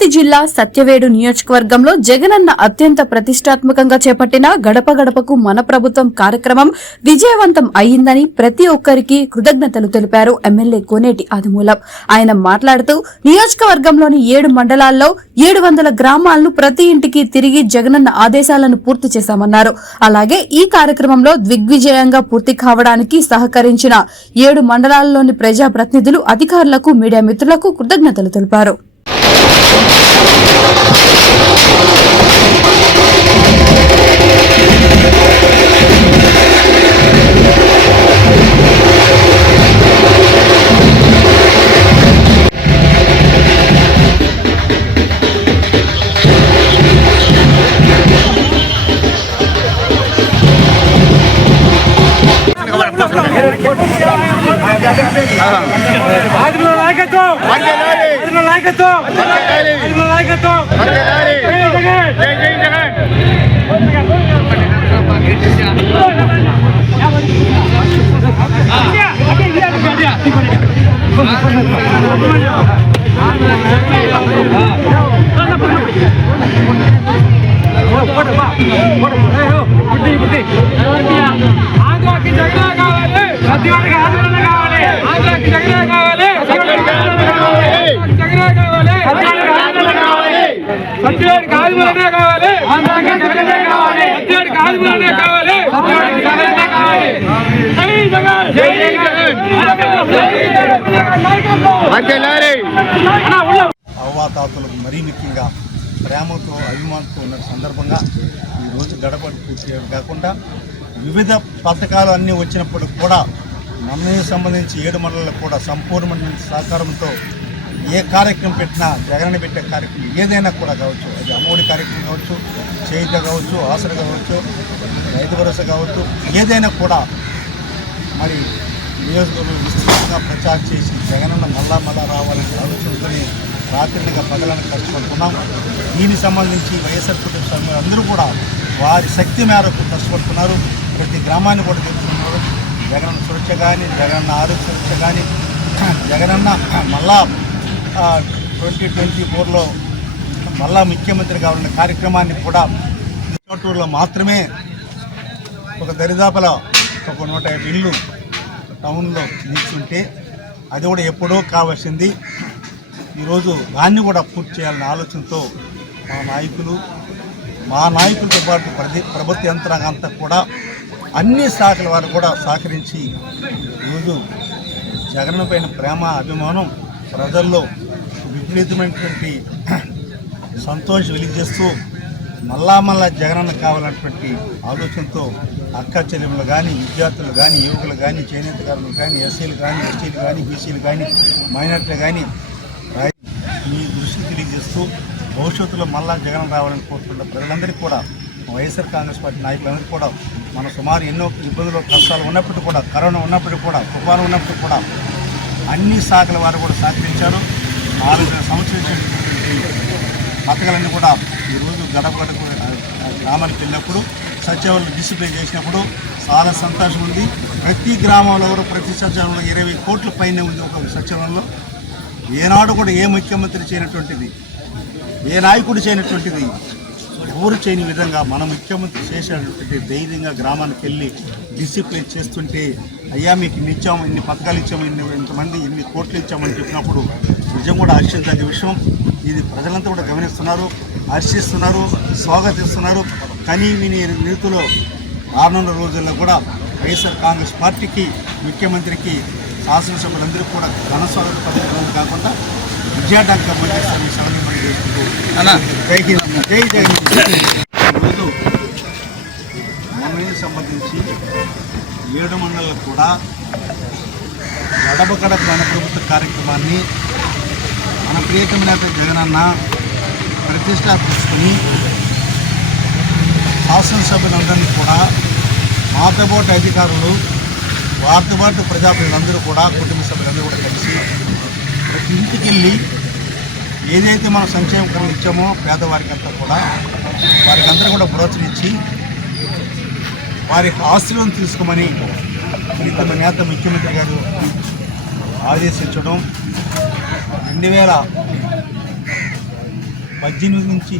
తిరుపతి జిల్లా సత్యవేడు నియోజకవర్గంలో జగనన్న అత్యంత ప్రతిష్టాత్మకంగా చేపట్టిన గడప గడపకు మన ప్రభుత్వం కార్యక్రమం విజయవంతం అయిందని ప్రతి ఒక్కరికి కృతజ్ఞతలు తెలిపారు ఎమ్మెల్యే కోనేటి ఆదిమూలం. ఆయన మాట్లాడుతూ నియోజకవర్గంలోని 7 మండలాల్లో 700 గ్రామాలను ప్రతి ఇంటికి తిరిగి జగనన్న ఆదేశాలను పూర్తి చేశామన్నారు. అలాగే ఈ కార్యక్రమంలో దిగ్విజయంగా పూర్తి కావడానికి సహకరించిన 7 మండలాల్లోని ప్రజాప్రతినిధులు, అధికారులకు, మీడియా మిత్రులకు కృతజ్ఞతలు తెలిపారు. అవ్వాతాతలకు మరీ ముఖ్యంగా ప్రేమతో అభిమానంతో ఉన్న సందర్భంగా ఈరోజు గడప పూర్తి చేయడం కాకుండా వివిధ పథకాలు అన్నీ వచ్చినప్పుడు కూడా మనకి సంబంధించి 7 మండలాలకు కూడా సంపూర్ణమైన సహకారంతో ఏ కార్యక్రమం పెట్టినా జగన్ పెట్టే కార్యక్రమం ఏదైనా కూడా కావచ్చు, అది అమ్మఒడి కార్యక్రమం కావచ్చు, చేయుత కావచ్చు, ఆసర కావచ్చు, రైతు భరోసా కావచ్చు, ఏదైనా కూడా మరి నియోజకవర్గంలో విస్తృతంగా ప్రచారం చేసి జగనన్న మళ్ళా రావాలని ఆలోచనతోనే రాత్రిగా పగలను కష్టపడుతున్నాం. దీనికి సంబంధించి వైఎస్ఆర్ కుటుంబ సభ్యులు అందరూ కూడా వారి శక్తి మేరకు కష్టపడుతున్నారు. ప్రతి గ్రామాన్ని కూడా తెలుసుకున్నారు. జగనన్న సురక్ష కానీ, జగనన్న ఆరోగ్య సురక్ష కానీ, జగనన్న మళ్ళా 2024లో మళ్ళా ముఖ్యమంత్రి కావాలనే కార్యక్రమాన్ని కూడా చోటూరులో మాత్రమే ఒక దరిదాపుల ఒక 150 ఇళ్ళు టౌన్లో నిల్చుంటే అది కూడా ఎప్పుడో కావాల్సింది. ఈరోజు దాన్ని కూడా పూర్తి చేయాలనే ఆలోచనతో మా నాయకులతో పాటు ప్రభుత్వ యంత్రాంగం అంతా కూడా అన్ని శాఖల వారు కూడా సహకరించి ఈరోజు జగన్ పైన ప్రేమ, అభిమానం ప్రజల్లో విపరీతమైనటువంటి సంతోషం వెలిగజేస్తూ మళ్ళా జగనన్న కావాలన్నటువంటి ఆలోచనతో అక్క చెల్లెములు కానీ, విద్యార్థులు కానీ, యువకులు కానీ, చేనేత కార్మికులు కానీ, ఎస్సీలు కానీ, ఎస్టీలు కానీ, బీసీలు కానీ, మైనార్టీలు కానీ ఈ దృష్టి తెలియజేస్తూ భవిష్యత్తులో మళ్ళా జగన్ రావాలని కోరుతున్న ప్రజలందరికీ కూడా, వైఎస్ఆర్ కాంగ్రెస్ పార్టీ నాయకులందరికీ కూడా మన సుమారు ఎన్నో ఇబ్బందులు, కష్టాలు ఉన్నప్పటికీ కూడా, కరోనా ఉన్నప్పటికీ కూడా, తుఫాను ఉన్నప్పటికీ కూడా అన్ని శాఖల వారు కూడా సహకరించారు. 4 సంవత్సరాలు పథకాలన్నీ కూడా ఈరోజు గడప గ్రామానికి వెళ్ళినప్పుడు సచివాలయం డిసిప్లిన్ చేసినప్పుడు చాలా సంతోషం ఉంది. ప్రతి గ్రామంలో కూడా ప్రతి సచివాలయంలో 20 కోట్ల పైన ఉంది. ఒక సచివాలయంలో ఏనాడు కూడా ఏ ముఖ్యమంత్రి చేయనటువంటిది, ఏ నాయకుడు చేయనటువంటిది, ఎవరు చేయని విధంగా మన ముఖ్యమంత్రి చేసేటువంటి ధైర్యంగా గ్రామానికి వెళ్ళి డిసిప్లిన్ చేస్తుంటే, అయ్యా మీకు ఇన్ని ఇచ్చాము, ఇన్ని పథకాలు ఇచ్చాము, ఇంతమంది ఇన్ని కోట్లు ఇచ్చామని చెప్పినప్పుడు నిజం కూడా హర్షించదగ్గ విషయం. ఇది ప్రజలంతా కూడా గమనిస్తున్నారు, హర్షిస్తున్నారు, స్వాగతిస్తున్నారు. కానీ రీతిలో రానున్న రోజుల్లో కూడా వైఎస్ఆర్ కాంగ్రెస్ పార్టీకి, ముఖ్యమంత్రికి, శాసనసభ్యులందరూ కూడా ఘన స్వాగత పథకం కాకుండా విజయాడంగా పనిచేస్తారని సెలవు చేసుకుంటూ జై జగన్. ఈరోజు మనకి సంబంధించి 7 మండలాలకు కూడా గడప గడప మన ప్రభుత్వ కార్యక్రమాన్ని మన ప్రియతమ నేత జగనన్న ప్రతిష్టాపించుకుని శాసనసభ్యులందరినీ కూడా మాతో పాటు అధికారులు, వారితో పాటు ప్రజాప్రతినిధులందరూ కూడా, కుటుంబ సభ్యులందరూ కూడా కలిసి ప్రతి ఇంటికి వెళ్ళి ఏదైతే మనం సంక్షేమ కార్యక్రమం ఇచ్చామో పేదవారికి అంతా కూడా వారికి అందరూ కూడా ప్రోత్సహించి వారి ఆస్తులను తీసుకోమని ప్రీతమ నేత ముఖ్యమంత్రి గారు ఆదేశించడం 2000 18 నుంచి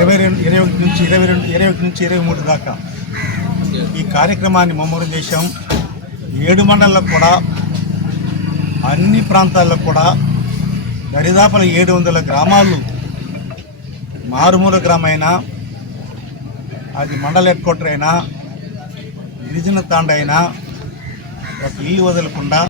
21 నుంచి 23 దాకా ఈ కార్యక్రమాన్ని ముమ్మరం చేశాం. 7 మండలాల్లో కూడా అన్ని ప్రాంతాల్లో కూడా దరిదాపుల 700 గ్రామాలు మారుమూల గ్రామైనా, అది మండల హెడ్ క్వార్టర్ అయినా, గిరిజన తాండ అయినా ఒక ఇల్లు వదలకుండా